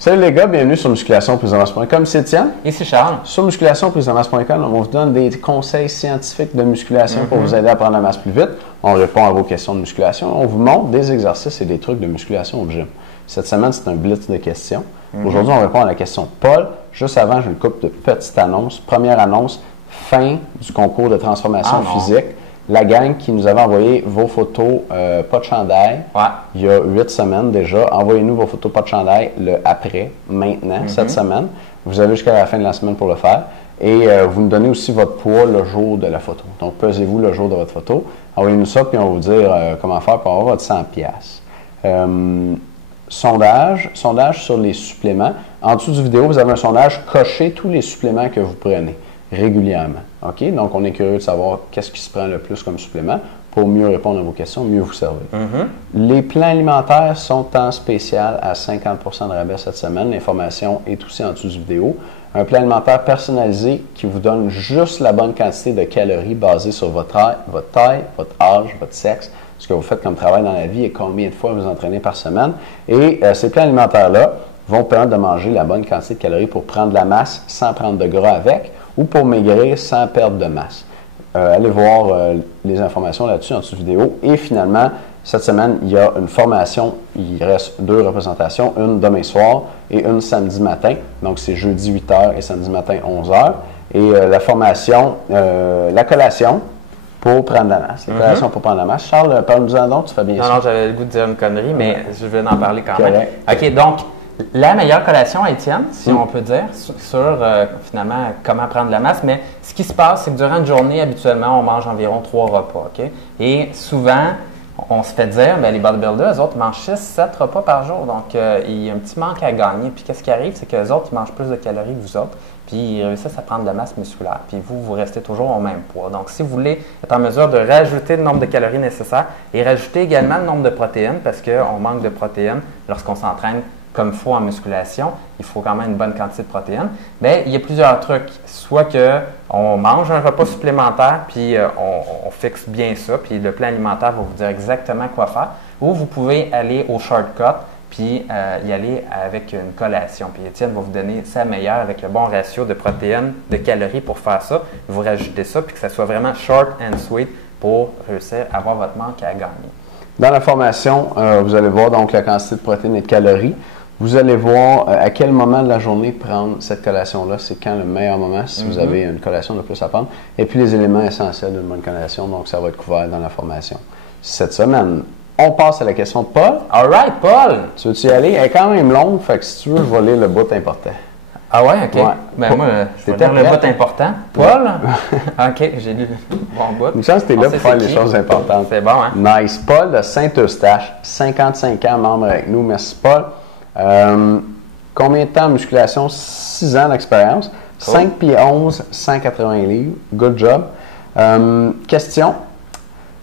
Salut les gars, bienvenue sur musculationprisemasse.com. C'est Étienne. Et c'est Charles. Sur musculationprisemasse.com, on vous donne des conseils scientifiques de musculation pour vous aider à prendre la masse plus vite. On répond à vos questions de musculation. On vous montre des exercices et des trucs de musculation au gym. Cette semaine, c'est un blitz de questions. Aujourd'hui, on répond à la question de Paul. Juste avant, j'ai une couple de petites annonces. Première annonce, fin du concours de transformation physique. La gang qui nous avait envoyé vos photos pas de chandail, il y a 8 semaines déjà. Envoyez-nous vos photos pas de chandail, le après, maintenant, cette semaine. Vous avez jusqu'à la fin de la semaine pour le faire. Et vous nous donnez aussi votre poids le jour de la photo. Donc, pesez-vous le jour de votre photo. Envoyez-nous ça, puis on va vous dire comment faire pour avoir votre 100$. Sondage sur les suppléments. En dessous du vidéo, vous avez un sondage. Cochez tous les suppléments que vous prenez régulièrement. OK? Donc, on est curieux de savoir qu'est-ce qui se prend le plus comme supplément pour mieux répondre à vos questions, mieux vous servir. Les plans alimentaires sont en spécial à 50% de rabais cette semaine. L'information est aussi en dessous du vidéo. Un plan alimentaire personnalisé qui vous donne juste la bonne quantité de calories basée sur votre taille, votre âge, votre sexe, ce que vous faites comme travail dans la vie et combien de fois vous entraînez par semaine. Et ces plans alimentaires-là vont permettre de manger la bonne quantité de calories pour prendre de la masse sans prendre de gras avec, ou pour maigrir sans perdre de masse. Allez voir les informations là-dessus en dessous de vidéo. Et finalement, cette semaine, il y a une formation. Il reste 2 représentations, une demain soir et une samedi matin. Donc, c'est jeudi 8h et samedi matin 11h. Et la formation, la collation pour prendre la masse. La collation pour prendre la masse. Charles, parle-nous-en donc, tu fais bien ça. Non, j'avais le goût de dire une connerie, mais je vais en parler quand même. OK, donc, la meilleure collation, Étienne, si on peut dire, sur finalement comment prendre la masse. Mais ce qui se passe, c'est que durant une journée, habituellement, on mange environ 3 repas. OK? Et souvent, on se fait dire, bien, les bodybuilders, eux autres, mangent 6-7 repas par jour. Donc, il y a un petit manque à gagner. Puis, qu'est-ce qui arrive? C'est qu'eux autres, ils mangent plus de calories que vous autres. Puis, ils réussissent à prendre de la masse musculaire. Puis, vous restez toujours au même poids. Donc, si vous voulez être en mesure de rajouter le nombre de calories nécessaires et rajouter également le nombre de protéines, parce qu'on manque de protéines lorsqu'on s'entraîne comme il faut en musculation, il faut quand même une bonne quantité de protéines. Bien, il y a plusieurs trucs. Soit qu'on mange un repas supplémentaire, puis on fixe bien ça, puis le plan alimentaire va vous dire exactement quoi faire. Ou vous pouvez aller au shortcut, puis y aller avec une collation. Puis Étienne va vous donner sa meilleure avec le bon ratio de protéines, de calories pour faire ça. Vous rajoutez ça, puis que ça soit vraiment short and sweet pour réussir à avoir votre manque à gagner. Dans la formation, vous allez voir donc la quantité de protéines et de calories. Vous allez voir à quel moment de la journée prendre cette collation-là. C'est quand le meilleur moment si vous avez une collation de plus à prendre. Et puis les éléments essentiels d'une bonne collation. Donc, ça va être couvert dans la formation. Cette semaine, on passe à la question de Paul. All right, Paul! Tu veux-y aller? Elle est quand même longue, fait que si tu veux, je vais lire le bout important. Ah ouais, OK. Ouais. Ben moi, je vais lire le bout important. Paul? OK, j'ai lu le bon bout. Une chance que tu es là pour faire les choses importantes. C'est bon, hein? Nice. Paul de Saint-Eustache, 55 ans, membre avec nous. Merci, Paul. Combien de temps en musculation? 6 ans d'expérience. 5 pieds 11, 180 livres. Good job. Question.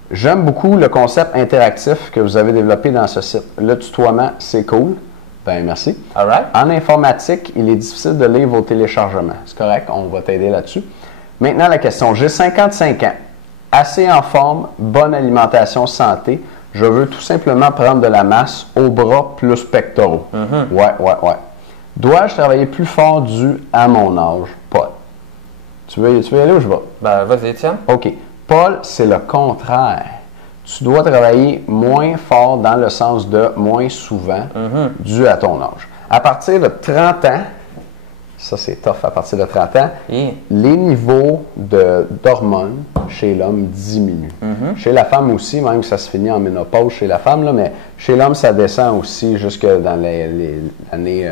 J'aime beaucoup le concept interactif que vous avez développé dans ce site. Le tutoiement, c'est cool. Ben merci. All right. En informatique, il est difficile de lire vos téléchargements. C'est correct, on va t'aider là-dessus. Maintenant, la question. J'ai 55 ans. Assez en forme, bonne alimentation, santé. Je veux tout simplement prendre de la masse au bras plus pectoraux. Ouais. Dois-je travailler plus fort dû à mon âge? Paul. Tu veux y aller où je vais? Ben, vas-y, Étienne. OK. Paul, c'est le contraire. Tu dois travailler moins fort dans le sens de moins souvent dû à ton âge. À partir de 30 ans, ça c'est tough, à partir de 30 ans, les niveaux d'hormones chez l'homme diminuent. Chez la femme aussi, même si ça se finit en ménopause chez la femme, là, mais chez l'homme, ça descend aussi jusque dans l'année,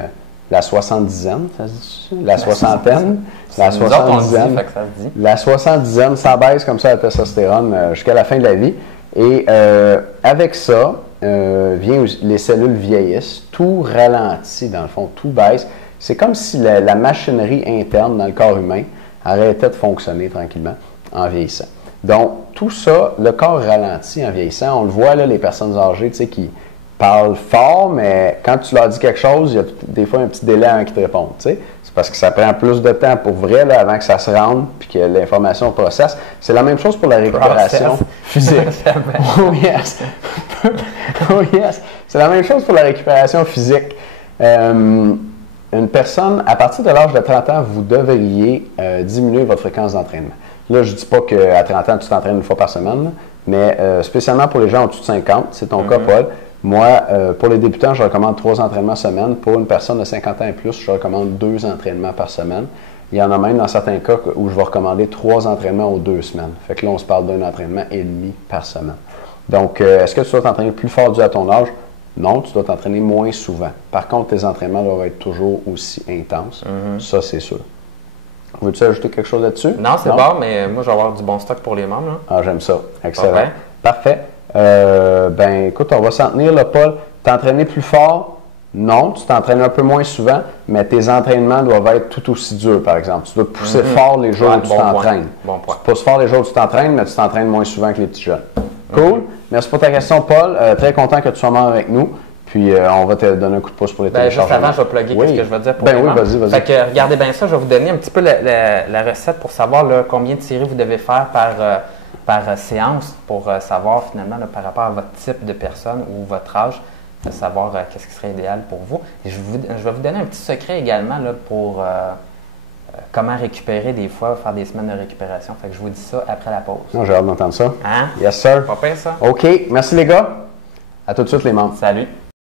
la soixantizaine, ça se dit ça? La soixantaine. La soixantizaine. La soixantizaine, ça baisse comme ça la testostérone jusqu'à la fin de la vie. Et avec ça, les cellules vieillissent, tout ralentit dans le fond, tout baisse. C'est comme si la machinerie interne dans le corps humain arrêtait de fonctionner tranquillement en vieillissant. Donc, tout ça, le corps ralentit en vieillissant. On le voit, là, les personnes âgées, tu sais, qui parlent fort, mais quand tu leur dis quelque chose, il y a des fois un petit délai avant qu'ils te répondent, tu sais. C'est parce que ça prend plus de temps pour vrai, là, avant que ça se rende, puis que l'information processe. C'est la même chose pour la récupération physique. Oh yes! Oh yes! C'est la même chose pour la récupération physique. une personne, à partir de l'âge de 30 ans, vous devriez diminuer votre fréquence d'entraînement. Là, je ne dis pas qu'à 30 ans, tu t'entraînes une fois par semaine, là, mais spécialement pour les gens au-dessus de 50, c'est ton cas, Paul. Moi, pour les débutants, je recommande 3 entraînements semaine. Pour une personne de 50 ans et plus, je recommande 2 entraînements par semaine. Il y en a même dans certains cas où je vais recommander 3 entraînements aux 2 semaines. Fait que là, on se parle d'un entraînement et demi par semaine. Donc, est-ce que tu dois t'entraîner plus fort dû à ton âge? Non, tu dois t'entraîner moins souvent. Par contre, tes entraînements doivent être toujours aussi intenses. Ça, c'est sûr. Veux-tu ajouter quelque chose là-dessus? Non, c'est bon, mais moi, je vais avoir du bon stock pour les membres. Là. Ah, j'aime ça. Excellent. Okay. Parfait. Ben, écoute, on va s'en tenir, là, Paul. T'entraîner plus fort? Non, tu t'entraînes un peu moins souvent, mais tes entraînements doivent être tout aussi durs, par exemple. Tu dois te pousser fort les jours où tu t'entraînes. Bon point. Tu te pousses fort les jours où tu t'entraînes, mais tu t'entraînes moins souvent que les petits jeunes. Cool. Merci pour ta question, Paul. Très content que tu sois membre avec nous. Puis, on va te donner un coup de pouce pour les téléchargements. Juste avant, je vais plugger ce que je vais dire pour les membres. Vas-y. Fait que, regardez bien ça, je vais vous donner un petit peu la recette pour savoir là, combien de séries vous devez faire par séance pour savoir finalement là, par rapport à votre type de personne ou votre âge, savoir qu'est-ce qui serait idéal pour vous. Et je vais vous donner un petit secret également là, pour comment récupérer des fois, faire des semaines de récupération. Fait que je vous dis ça après la pause. J'ai hâte d'entendre ça. Hein? Yes, sir. Pas pire, ça. OK. Merci, les gars. À tout de suite, les membres. Salut.